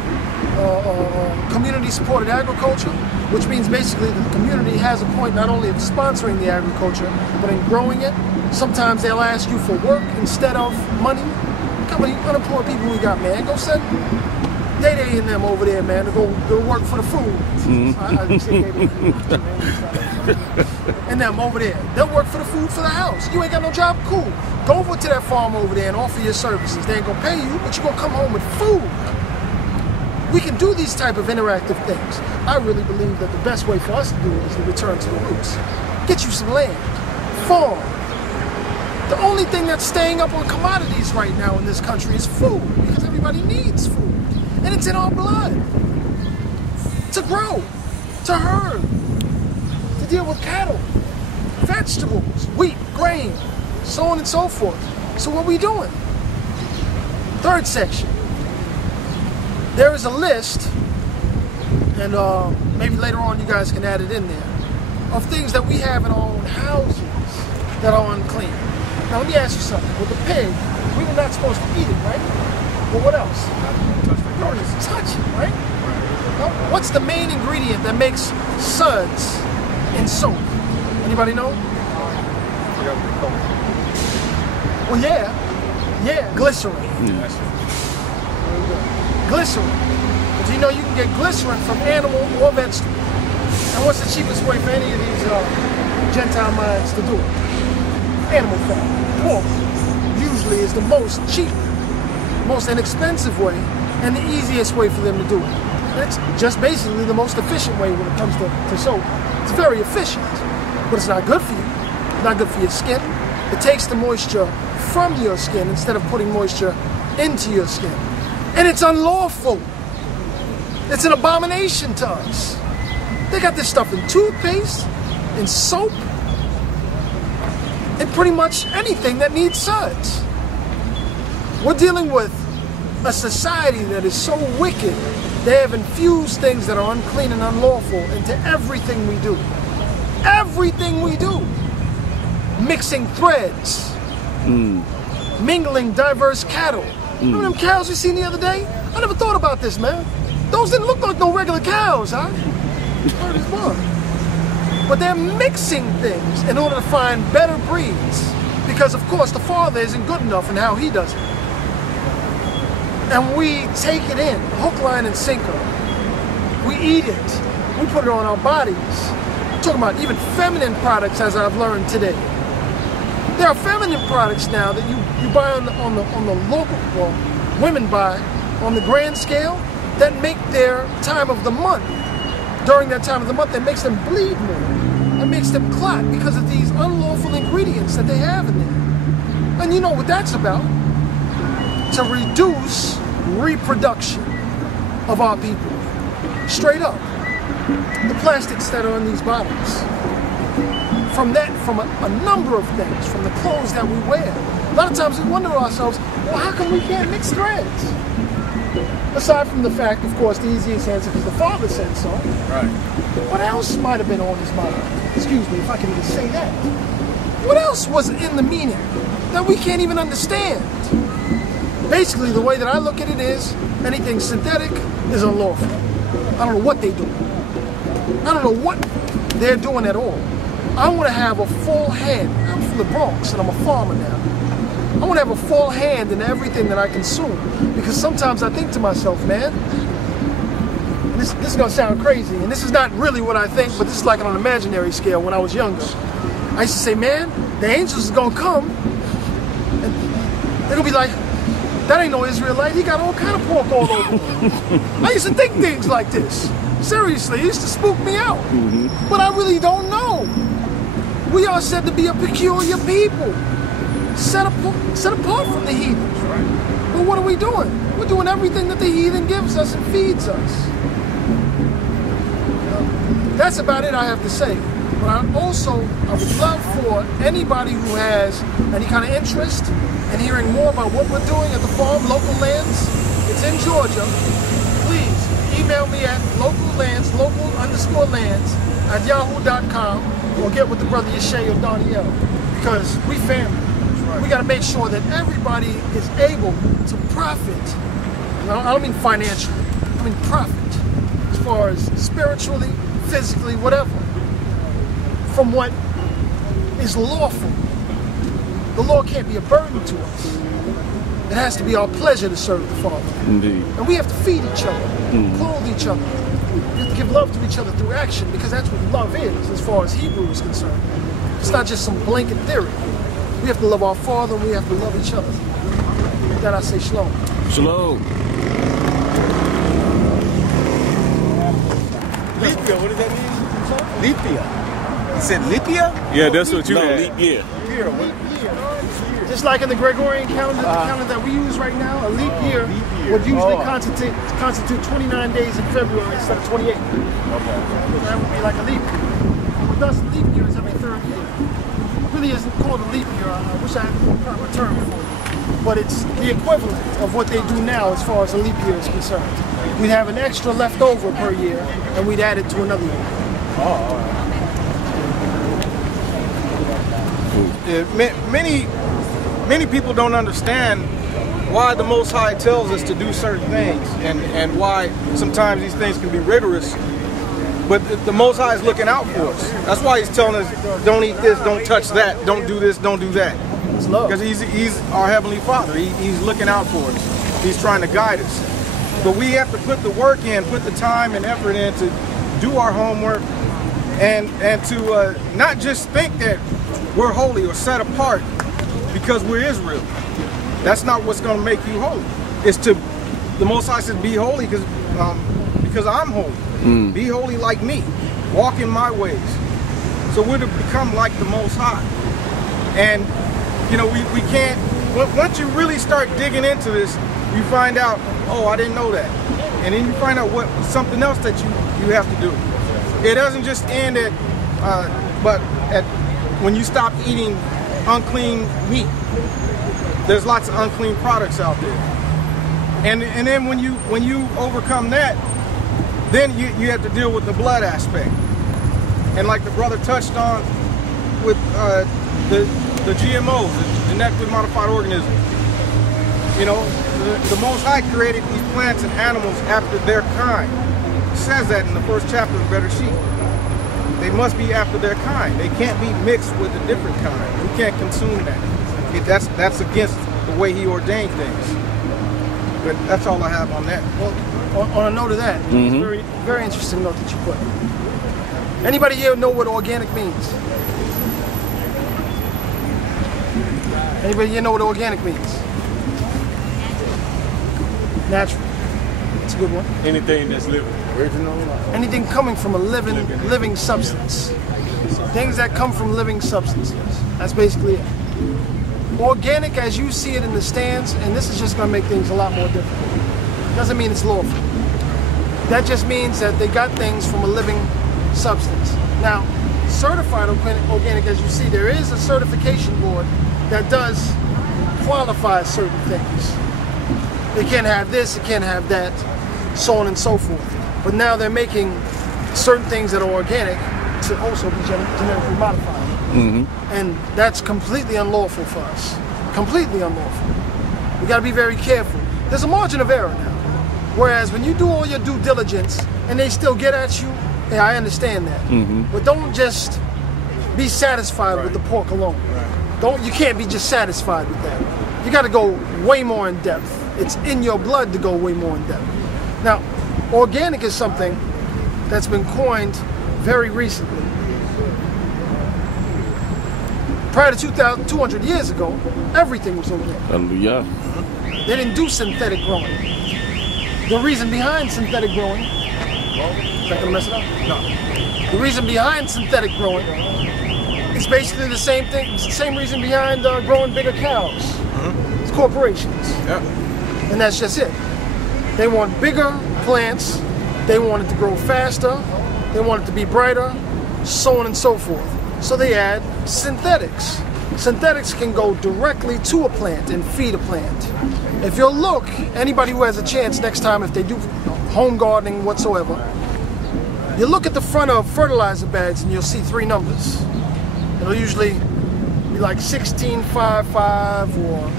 community-supported agriculture, which means basically the community has a point not only of sponsoring the agriculture, but in growing it. Sometimes they'll ask you for work instead of money. Look how many unemployed people we got, man. Go send Day and them over there, man, to go work for the food. I say and them over there. They'll work for the food for the house. You ain't got no job? Cool. Go over to that farm over there and offer your services. They ain't gonna pay you, but you're gonna come home with food. We can do these type of interactive things. I really believe that the best way for us to do it is to return to the roots. Get you some land. Farm. The only thing that's staying up on commodities right now in this country is food, because everybody needs food. And it's in our blood. To grow, to herd, to deal with cattle, vegetables, wheat, grain, so on and so forth. So what are we doing? Third section. There is a list, and maybe later on you guys can add it in there, of things that we have in our own houses that are unclean. Now let me ask you something. With the pig, we were not supposed to eat it, right? But what else? Touch it, right? What's the main ingredient that makes suds in soap? Anybody know? Well, yeah, glycerin. Glycerin. But you know you can get glycerin from animal or vegetable. And what's the cheapest way for any of these Gentile minds to do it? Animal fat. Pork usually is the most cheap, most inexpensive way, and the easiest way for them to do it. It's just basically the most efficient way when it comes to soap. It's very efficient, but it's not good for you. It's not good for your skin. It takes the moisture from your skin instead of putting moisture into your skin. And it's unlawful. It's an abomination to us. They got this stuff in toothpaste, in soap, and pretty much anything that needs suds. We're dealing with a society that is so wicked, they have infused things that are unclean and unlawful into everything we do. Everything we do. Mixing threads. Mingling diverse cattle. Remember them cows we seen the other day? I never thought about this, man. Those didn't look like no regular cows, huh? But they're mixing things in order to find better breeds. Because, of course, the Father isn't good enough in how he does it. And we take it in, hook, line, and sinker. We eat it. We put it on our bodies. I'm talking about even feminine products, as I've learned today. There are feminine products now that you buy on the local, well, women buy on the grand scale that make their time of the month, during that time of the month, that makes them bleed more. That makes them clot because of these unlawful ingredients that they have in there. And you know what that's about? To reduce reproduction of our people. Straight up. The plastics that are in these bottles. From a number of things, from the clothes that we wear. A lot of times we wonder to ourselves, well, how come we can't mix threads? Aside from the fact, of course, the easiest answer is the Father said so. Right. What else might have been on his mind? Excuse me, if I can even say that. What else was in the meaning that we can't even understand? Basically, the way that I look at it is, anything synthetic is unlawful. I don't know what they're doing. I don't know what they're doing at all. I want to have a full hand. I'm from the Bronx and I'm a farmer now. I want to have a full hand in everything that I consume, because sometimes I think to myself, man, this is going to sound crazy, and this is not really what I think, but this is like on an imaginary scale when I was younger. I used to say, man, the angels is going to come, and they're going to be like, that ain't no Israelite, he got all kind of pork all over him. I used to think things like this. Seriously, it used to spook me out. But I really don't know. We are said to be a peculiar people, set apart from the heathens. But what are we doing? We're doing everything that the heathen gives us and feeds us. That's about it I have to say. But I would love for anybody who has any kind of interest in hearing more about what we're doing at the farm, local lands. It's in Georgia. Please email me at local_lands@yahoo.com, or get with the brother Yeshay or Danielle, because we family. We got to make sure that everybody is able to profit. I don't mean financially, I mean profit, as far as spiritually, physically, whatever, from what is lawful. The law can't be a burden to us. It has to be our pleasure to serve the Father. Indeed. And we have to feed each other, clothe each other. We have to give love to each other through action, because that's what love is, as far as Hebrew is concerned. It's not just some blanket theory. We have to love our Father, and we have to love each other. With that I say shalom. Shalom. Lipia, what does that mean? Lipia. You said Lipia? Yeah, that's what you had. Leap year. Just like in the Gregorian calendar, the calendar that we use right now, a leap year would usually constitute 29 days in February instead of 28. That would be like a leap year. With us, leap year is every third year. It really isn't called a leap year. I wish I had a proper term for it. But it's the equivalent of what they do now as far as a leap year is concerned. We'd have an extra left over per year, and we'd add it to another year. Many people don't understand why the Most High tells us to do certain things, and why sometimes these things can be rigorous. But the Most High is looking out for us. That's why He's telling us, don't eat this, don't touch that, don't do this, don't do that. It's love. Because He's our Heavenly Father. He's looking out for us. He's trying to guide us. But we have to put the work in, put the time and effort in to do our homework, and to not just think that we're holy or set apart because we're Israel. That's not what's going to make you holy. It's to, the Most High says, be holy because I'm holy. Be holy like me. Walk in my ways. So we're to become like the Most High. And, you know, we can't, once you really start digging into this, you find out, oh, I didn't know that. And then you find out something else that you have to do. It doesn't just end at, when you stop eating unclean meat. There's lots of unclean products out there. And then when you overcome that, then you have to deal with the blood aspect. And like the brother touched on with the GMOs, the genetically modified organisms. You know, the Most High created these plants and animals after their kind. It says that in the first chapter of Bereshit. They must be after their kind. They can't be mixed with a different kind. We can't consume that. That's against the way He ordained things. But that's all I have on that. Well, on a note of that, it's a very, very interesting note that you put. Anybody here know what organic means? Anybody here know what organic means? Natural. It's a good one. Anything that's living. Original. Anything coming from a living substance. Things that come from living substances. That's basically it. Organic as you see it in the stands, and this is just going to make things a lot more difficult. Doesn't mean it's lawful. That just means that they got things from a living substance. Now, certified organic, as you see, there is a certification board that does qualify certain things. They can't have this, it can't have that, so on and so forth. But now they're making certain things that are organic to also be genetically modified. And that's completely unlawful for us. Completely unlawful. We got to be very careful. There's a margin of error now. Whereas when you do all your due diligence and they still get at you, yeah, I understand that. But don't just be satisfied with the pork alone. You can't be just satisfied with that. You got to go way more in depth. It's in your blood to go way more in depth. Now, organic is something that's been coined very recently. Prior to 200 years ago, everything was organic. Hallelujah. They didn't do synthetic growing. The reason behind synthetic growing, is that gonna mess it up? No. The reason behind synthetic growing is basically the same thing, it's the same reason behind growing bigger cows. It's corporations. Yeah. And that's just it. They want bigger plants, they want it to grow faster, they want it to be brighter, so on and so forth. So they add synthetics. Synthetics can go directly to a plant and feed a plant. If you'll look, anybody who has a chance next time, if they do home gardening whatsoever, you look at the front of fertilizer bags and you'll see 3 numbers. It'll usually be like 1655 or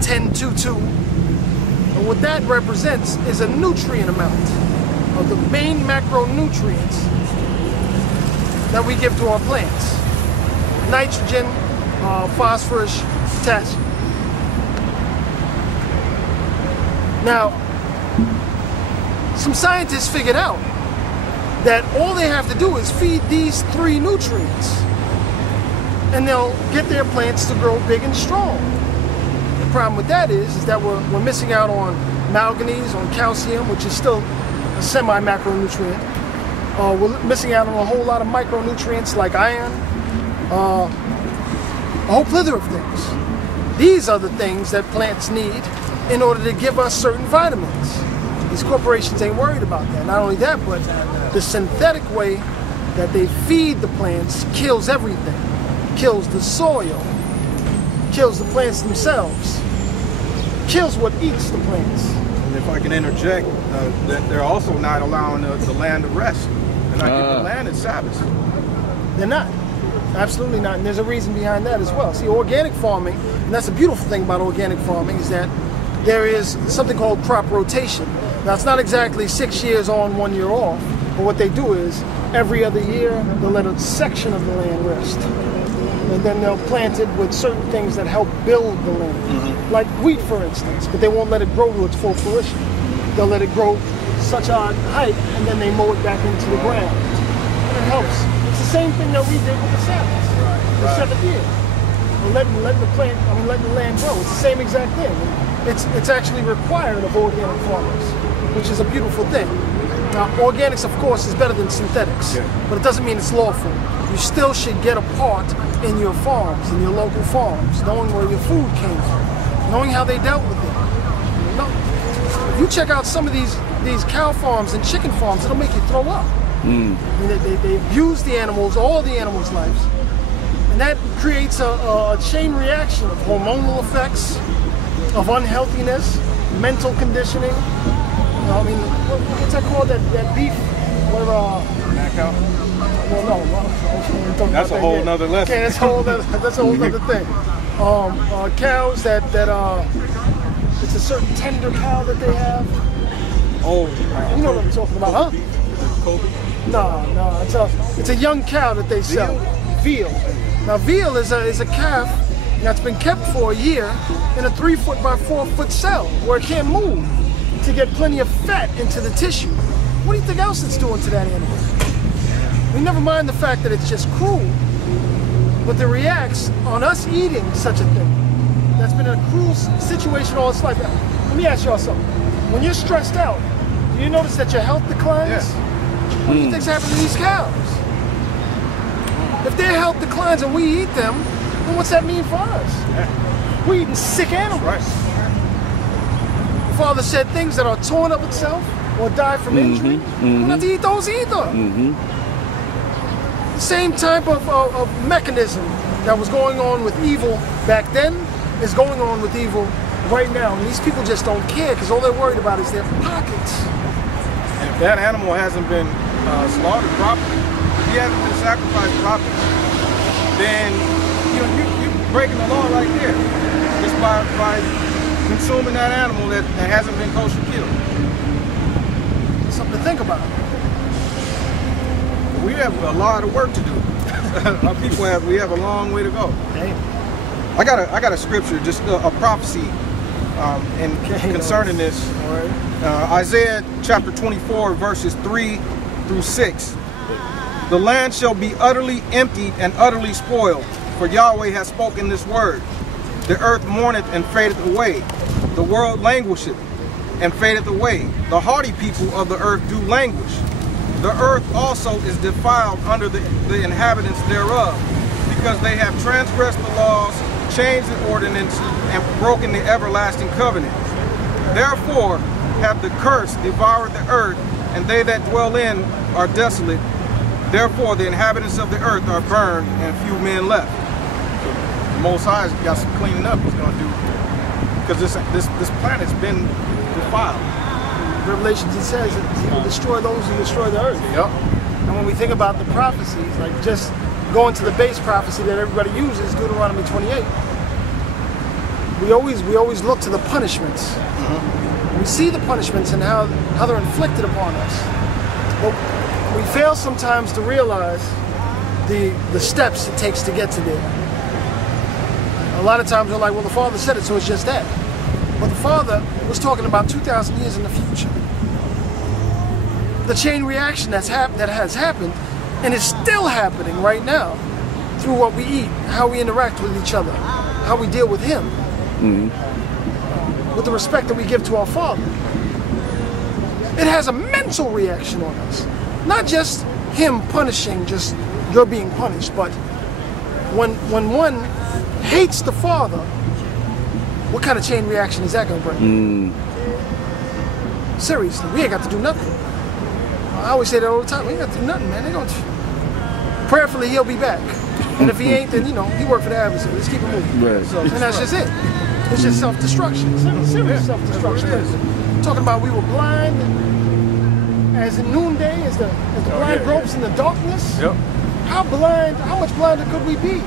1022. And what that represents is a nutrient amount of the main macronutrients that we give to our plants. Nitrogen, phosphorus, potassium. Now, some scientists figured out that all they have to do is feed these 3 nutrients and they'll get their plants to grow big and strong. The problem with that is that we're missing out on manganese, on calcium, which is still a semi-macronutrient. We're missing out on a whole lot of micronutrients like iron, a whole plethora of things. These are the things that plants need in order to give us certain vitamins. These corporations ain't worried about that. Not only that, but the synthetic way that they feed the plants kills everything. Kills the soil, kills the plants themselves, kills what eats the plants. And if I can interject, that they're also not allowing the land to rest. They're not giving the land its Sabbath. They're not. Absolutely not. And there's a reason behind that as well. See, organic farming, and that's the beautiful thing about organic farming, is that there is something called crop rotation. Now, it's not exactly 6 years on, 1 year off, but what they do is every other year they'll let a section of the land rest. And then they'll plant it with certain things that help build the land. Like wheat, for instance, but they won't let it grow to its full fruition. They'll let it grow such a height, and then they mow it back into the ground. And it helps. It's the same thing that we did with the Sabbath, the 7th year. We're letting the land grow. It's the same exact thing. It's actually required of organic farmers, which is a beautiful thing. Now, organics, of course, is better than synthetics, but it doesn't mean it's lawful. You still should get a part in your farms, in your local farms, knowing where your food came from, knowing how they dealt with it. If you check out some of these cow farms and chicken farms, it'll make you throw up. I mean, they abuse the animals, all the animals' lives, and that creates a chain reaction of hormonal effects, of unhealthiness, mental conditioning. You know, I mean, what's that called? That beef? Mad cow? Well, no. That's a whole nother lesson. Okay, that's a whole other thing. Cows that it's a certain tender cow that they have. Oh, you know what I'm talking about, huh? Is it Kobe? No, it's a young cow that they sell. Veal. Now, veal is a calf that's been kept for a year in a 3-foot by 4-foot cell where it can't move to get plenty of fat into the tissue. What do you think else it's doing to that animal? We never mind the fact that it's just cruel, but it reacts on us eating such a thing. That's been a cruel situation all its life. Now, let me ask y'all something. When you're stressed out, do you notice that your health declines? Yes. What do you think's happening to these cows? If their health declines and we eat them, then what's that mean for us? We're eating sick animals. Right. The Father said things that are torn up itself or die from injury. We're not to eat those either. The same type of mechanism that was going on with evil back then is going on with evil right now. And these people just don't care because all they're worried about is their pockets. And if that animal hasn't been slaughtered properly, if he hasn't been sacrificed properly, then you're breaking the law right there just by consuming that animal that hasn't been kosher killed. Something to think about. We have a lot of work to do. Our people we have a long way to go. Hey. I got a scripture, just a prophecy, concerning this. All right. Isaiah chapter 24, verses 3 through 6. The land shall be utterly emptied and utterly spoiled, for Yahweh has spoken this word. The earth mourneth and fadeth away. The world languisheth and fadeth away. The hardy people of the earth do languish. The earth also is defiled under the inhabitants thereof, because they have transgressed the laws, changed the ordinances, and broken the everlasting covenant. Therefore have the curse devoured the earth, and they that dwell in are desolate. Therefore the inhabitants of the earth are burned, and few men left. So the Most High's got some cleaning up he's going to do, because this planet's been defiled. Revelations, it says that he will destroy those who destroy the earth. Yep. And when we think about the prophecies, like just going to the base prophecy that everybody uses, Deuteronomy 28, we always look to the punishments. Mm-hmm. We see the punishments and how they're inflicted upon us. But we fail sometimes to realize the steps it takes to get to there. A lot of times we're like, well, the Father said it, so it's just that. But the Father was talking about 2,000 years in the future. The chain reaction that has happened and is still happening right now through what we eat, how we interact with each other, how we deal with Him, with the respect that we give to our Father. It has a mental reaction on us. Not just Him punishing, just you're being punished, but when one hates the Father, what kind of chain reaction is that going to bring? Seriously, we ain't got to do nothing. I always say that all the time. We ain't got to do nothing, man. They gonna prayerfully He'll be back, and if He ain't, then He worked for the adversary. Let's keep it moving. Right. So, and that's just it. It's just self-destruction. Serious self-destruction. Talking about we were blind, as in noonday, as the blind gropes in the darkness. Yep. How much blinder could we be?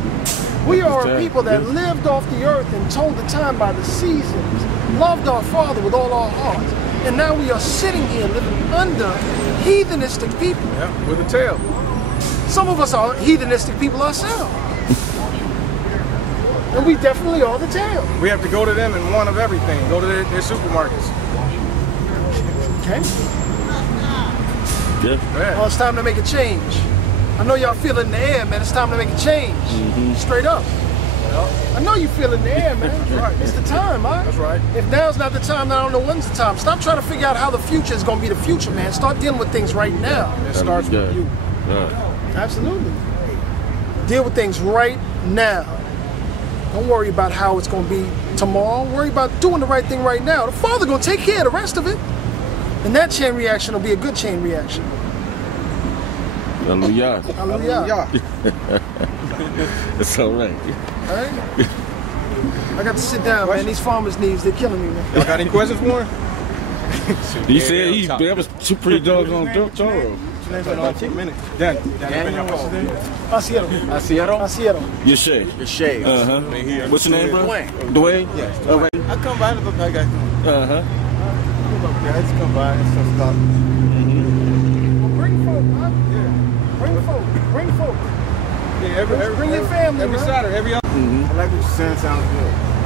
We are a people that lived off the earth and told the time by the seasons, loved our Father with all our heart, and now we are sitting here living under heathenistic people. Yeah, with a tail. Some of us are heathenistic people ourselves. And we definitely are the tail. We have to go to them in one of everything. Go to their supermarkets. Okay? Yeah. Well, it's time to make a change. I know y'all feel it in the air, man. It's time to make a change. Straight up. I know you feel it in the air, man. That's right. It's the time, huh? That's right. If now's not the time, then I don't know when's the time. Stop trying to figure out how the future is going to be the future, man. Start dealing with things right now. It starts with you. Absolutely. Deal with things right now. Don't worry about how it's going to be tomorrow. Worry about doing the right thing right now. The Father going to take care of the rest of it. And that chain reaction will be a good chain reaction. Hallelujah. Hallelujah. It's all right. All right? I got to sit down, man. These farmers' knees, they're killing me, man. Y'all got any questions for him? He said that was two pretty dogs on thorough. Asayero. Yeshay. Uh-huh. What's your name, bro? Dwayne? Yes. All right. I come by and look like I can. Uh-huh. I just come by and some stuff. Well, bring folk, huh? Yeah. Bring folk. Yeah, bring your family, every man. Saturday, every other. I like what you're saying. Sounds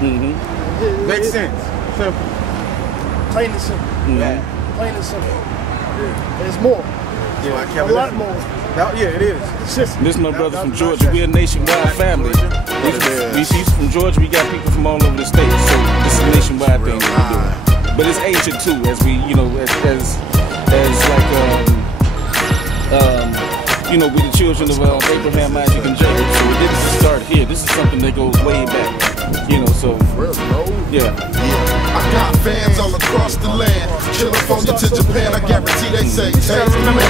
good. Makes sense. Simple. Plain and simple. Yeah. Plain and simple. Yeah. There's more. Yeah. A lot more. Yeah, it is. It's This is my brother from Georgia. We're a nationwide family. He's from Georgia. We got people from all over the state. So this is a nationwide thing that we're doing. But it's ancient too, as we, we're the children of Abraham, Isaac, and Jacob. So it didn't start here. This is something that goes way back. So yeah. I got fans all across the land. California to Japan, I guarantee they say, take the man.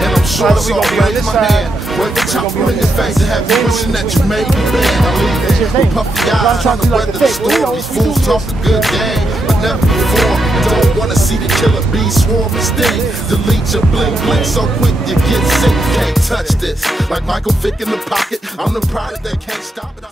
And I'm sure so I'll raise my hand. Wave the chopper in your face and have you wishing that you made me banned. I leave it with puffy eyes trying to weather the storm. These fools talk a good game, but never before. Don't wanna see the killer bee swarm and sting. Delete your blink so quick you get sick. Can't touch this. Like Michael Vick in the pocket, I'm the product that can't stop it.